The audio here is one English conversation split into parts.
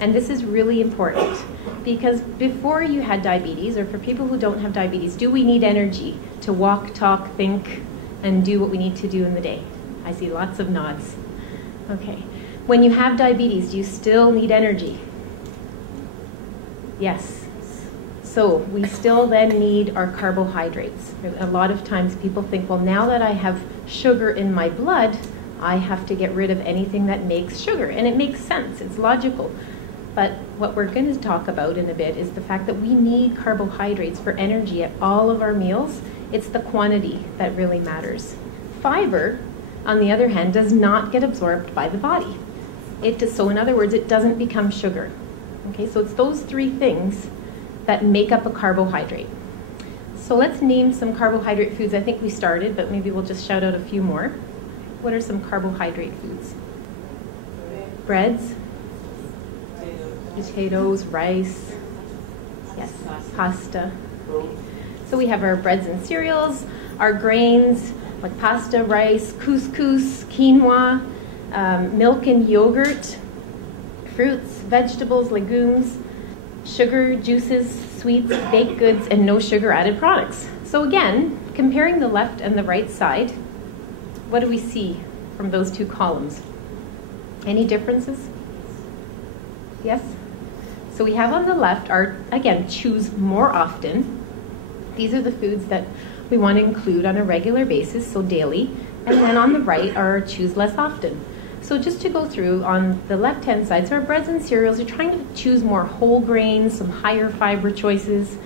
And this is really important because before you had diabetes, or for people who don't have diabetes, do we need energy to walk, talk, think, and do what we need to do in the day? I see lots of nods. Okay. When you have diabetes, do you still need energy? Yes. So we still then need our carbohydrates. A lot of times people think, well, now that I have sugar in my blood, I have to get rid of anything that makes sugar. And it makes sense. It's logical. But what we're going to talk about in a bit is the fact that we need carbohydrates for energy at all of our meals. It's the quantity that really matters. Fiber, on the other hand, does not get absorbed by the body. So in other words, it doesn't become sugar. Okay, so it's those three things that make up a carbohydrate. So let's name some carbohydrate foods. I think we started, but maybe we'll just shout out a few more. What are some carbohydrate foods? Breads, potatoes, rice, yes, pasta. So we have our breads and cereals, our grains, like pasta, rice, couscous, quinoa, milk and yogurt, fruits, vegetables, legumes, sugar, juices, sweets, baked goods, and no sugar added products. So again, comparing the left and the right side, what do we see from those two columns? Any differences? Yes? So we have on the left are, again, choose more often. These are the foods that we want to include on a regular basis, so daily. And then on the right are choose less often. So just to go through, on the left-hand side, so our breads and cereals, you're trying to choose more whole grains, some higher fiber choices.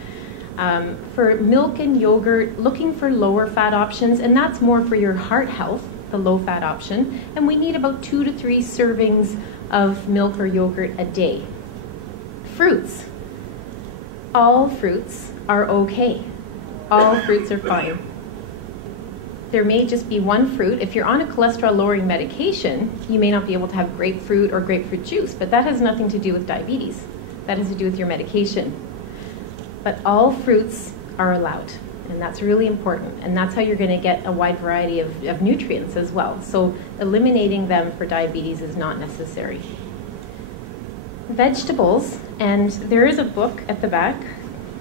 For milk and yogurt, looking for lower fat options, and that's more for your heart health, the low fat option. And we need about 2 to 3 servings of milk or yogurt a day. Fruits. All fruits are okay. All fruits are fine. There may just be one fruit. If you're on a cholesterol-lowering medication, you may not be able to have grapefruit or grapefruit juice, but that has nothing to do with diabetes. That has to do with your medication. But all fruits are allowed, and that's really important. And that's how you're going to get a wide variety of nutrients as well. So eliminating them for diabetes is not necessary. Vegetables, and there is a book at the back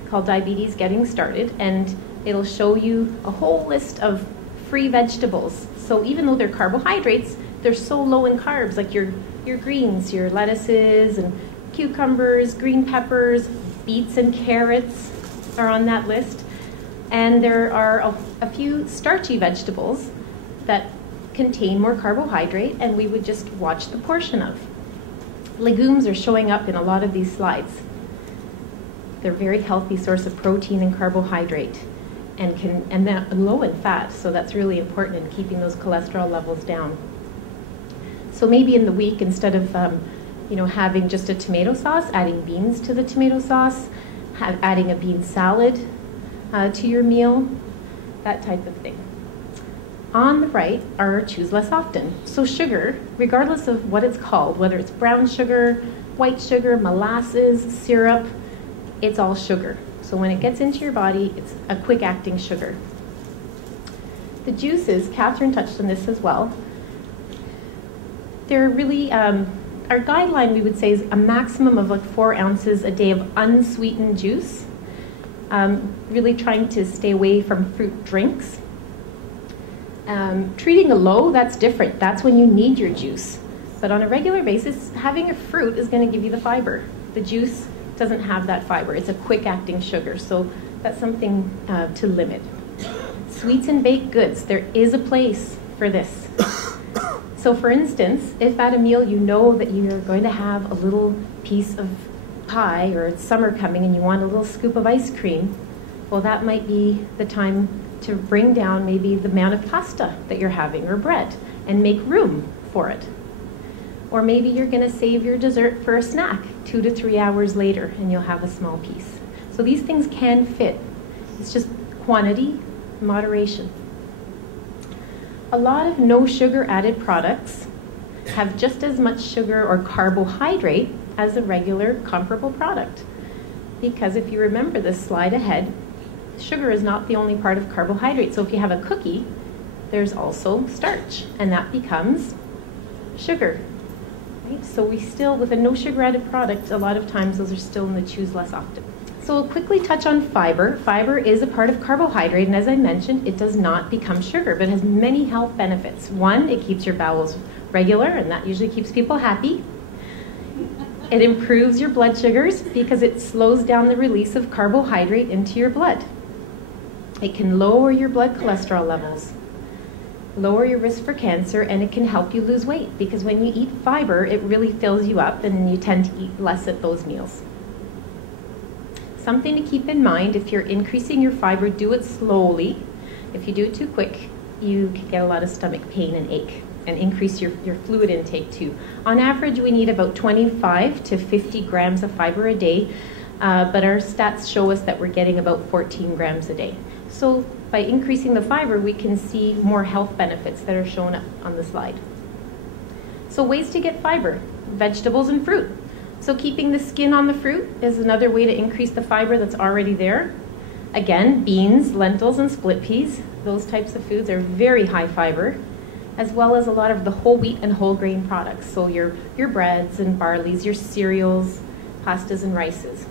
called Diabetes Getting Started, and it'll show you a whole list of free vegetables. So even though they're carbohydrates, they're so low in carbs, like your greens, your lettuces and cucumbers, green peppers, beets and carrots are on that list. And there are a few starchy vegetables that contain more carbohydrate, and we would just watch the portion of. Legumes are showing up in a lot of these slides. They're a very healthy source of protein and carbohydrate, and they're low in fat, so that's really important in keeping those cholesterol levels down. So maybe in the week, instead of having just a tomato sauce, adding beans to the tomato sauce, adding a bean salad to your meal, that type of thing. On the right are choose less often. So sugar, regardless of what it's called, whether it's brown sugar, white sugar, molasses, syrup, it's all sugar. So when it gets into your body, it's a quick-acting sugar. The juices, Catherine touched on this as well, they're really, our guideline, we would say, is a maximum of like 4 ounces a day of unsweetened juice. Really trying to stay away from fruit drinks. Treating a low, that's different. That's when you need your juice. But on a regular basis, having a fruit is going to give you the fiber. The juice doesn't have that fiber. It's a quick-acting sugar, so that's something to limit. Sweets and baked goods, there is a place for this. So for instance, if at a meal you know that you're going to have a little piece of pie, or it's summer coming and you want a little scoop of ice cream, well, that might be the time to bring down maybe the amount of pasta that you're having or bread and make room for it. Or maybe you're going to save your dessert for a snack 2 to 3 hours later and you'll have a small piece. So these things can fit. It's just quantity, moderation. A lot of no sugar added products have just as much sugar or carbohydrate as a regular comparable product. Because if you remember this slide ahead, sugar is not the only part of carbohydrate. So if you have a cookie, there's also starch, and that becomes sugar. Right? So we still, with a no sugar added product, a lot of times those are still in the choose less often. So we'll quickly touch on fiber. Fiber is a part of carbohydrate, and as I mentioned, it does not become sugar, but it has many health benefits. One, it keeps your bowels regular, and that usually keeps people happy. It improves your blood sugars because it slows down the release of carbohydrate into your blood. It can lower your blood cholesterol levels, lower your risk for cancer, and it can help you lose weight because when you eat fiber, it really fills you up and you tend to eat less at those meals. Something to keep in mind, if you're increasing your fiber, do it slowly. If you do it too quick, you can get a lot of stomach pain and ache, and increase your fluid intake too. On average, we need about 25 to 50 grams of fiber a day, but our stats show us that we're getting about 14 grams a day. So by increasing the fiber, we can see more health benefits that are shown up on the slide. So ways to get fiber: vegetables and fruit. So keeping the skin on the fruit is another way to increase the fiber that's already there. Again, beans, lentils, and split peas, those types of foods are very high fiber, as well as a lot of the whole wheat and whole grain products. So your breads and barleys, your cereals, pastas and rices.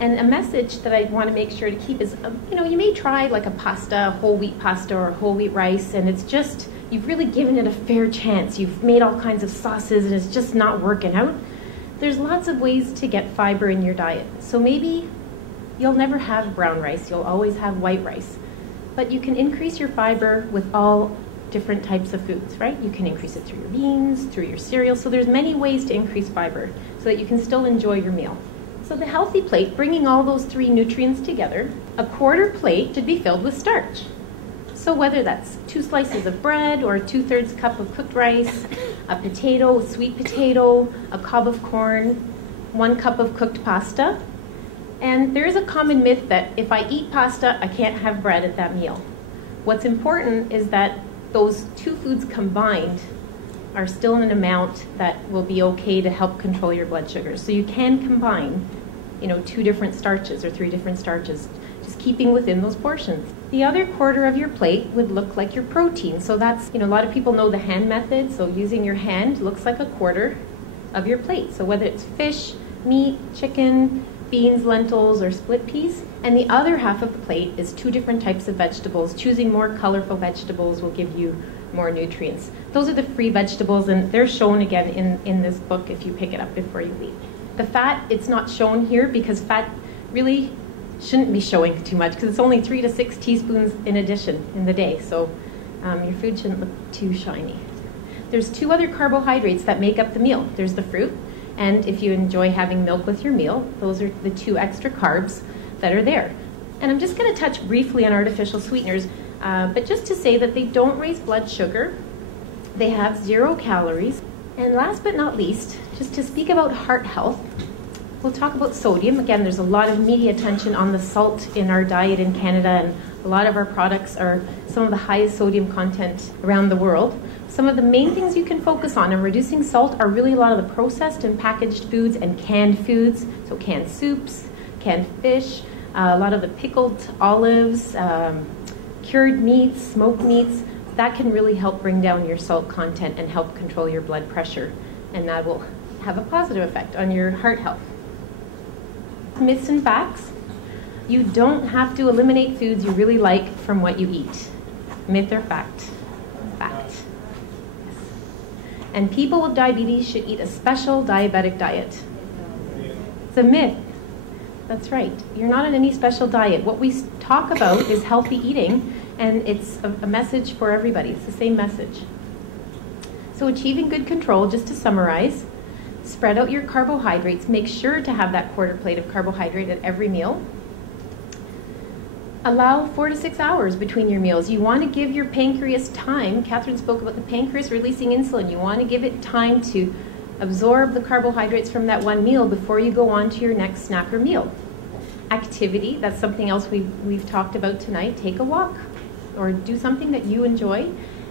And a message that I want to make sure to keep is, you may try like a pasta, a whole wheat pasta or whole wheat rice, and it's just, you've really given it a fair chance. You've made all kinds of sauces and it's just not working out. There's lots of ways to get fiber in your diet. So maybe you'll never have brown rice, you'll always have white rice. But you can increase your fiber with all different types of foods, right? You can increase it through your beans, through your cereal. So there's many ways to increase fiber so that you can still enjoy your meal. So the healthy plate, bringing all those three nutrients together, a quarter plate should be filled with starch. So whether that's 2 slices of bread or 2/3 cup of cooked rice, a potato, a sweet potato, a cob of corn, 1 cup of cooked pasta. And there is a common myth that if I eat pasta, I can't have bread at that meal. What's important is that those 2 foods combined are still in an amount that will be okay to help control your blood sugar. So you can combine, 2 different starches or 3 different starches, just keeping within those portions. The other quarter of your plate would look like your protein. So that's, a lot of people know the hand method. So using your hand looks like a quarter of your plate. So whether it's fish, meat, chicken, beans, lentils, or split peas. And the other half of the plate is 2 different types of vegetables. Choosing more colorful vegetables will give you more nutrients. Those are the free vegetables, and they're shown again in this book if you pick it up before you leave. The fat, it's not shown here because fat really shouldn't be showing too much because it's only 3 to 6 teaspoons in addition in the day. So your food shouldn't look too shiny. There's 2 other carbohydrates that make up the meal. There's the fruit, and if you enjoy having milk with your meal, those are the 2 extra carbs that are there. And I'm just going to touch briefly on artificial sweeteners, but just to say that they don't raise blood sugar, they have 0 calories, and last but not least, just to speak about heart health, we'll talk about sodium. Again, there's a lot of media attention on the salt in our diet in Canada, and a lot of our products are some of the highest sodium content around the world. Some of the main things you can focus on in reducing salt are really a lot of the processed and packaged foods and canned foods, so canned soups, canned fish, a lot of the pickled olives, cured meats, smoked meats. That can really help bring down your salt content and help control your blood pressure, and that will have a positive effect on your heart health. Myths and facts. You don't have to eliminate foods you really like from what you eat. Myth or fact? Fact. Yes. And people with diabetes should eat a special diabetic diet. It's a myth. That's right. You're not on any special diet. What we talk about is healthy eating, and it's a message for everybody. It's the same message. So achieving good control, just to summarize, spread out your carbohydrates. Make sure to have that quarter plate of carbohydrate at every meal. Allow 4 to 6 hours between your meals. You want to give your pancreas time. Catherine spoke about the pancreas releasing insulin. You want to give it time to absorb the carbohydrates from that one meal before you go on to your next snack or meal. Activity, that's something else we've talked about tonight. Take a walk or do something that you enjoy,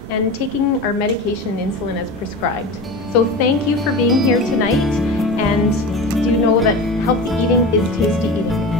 and taking our medication and insulin as prescribed. So thank you for being here tonight, and do know that healthy eating is tasty eating.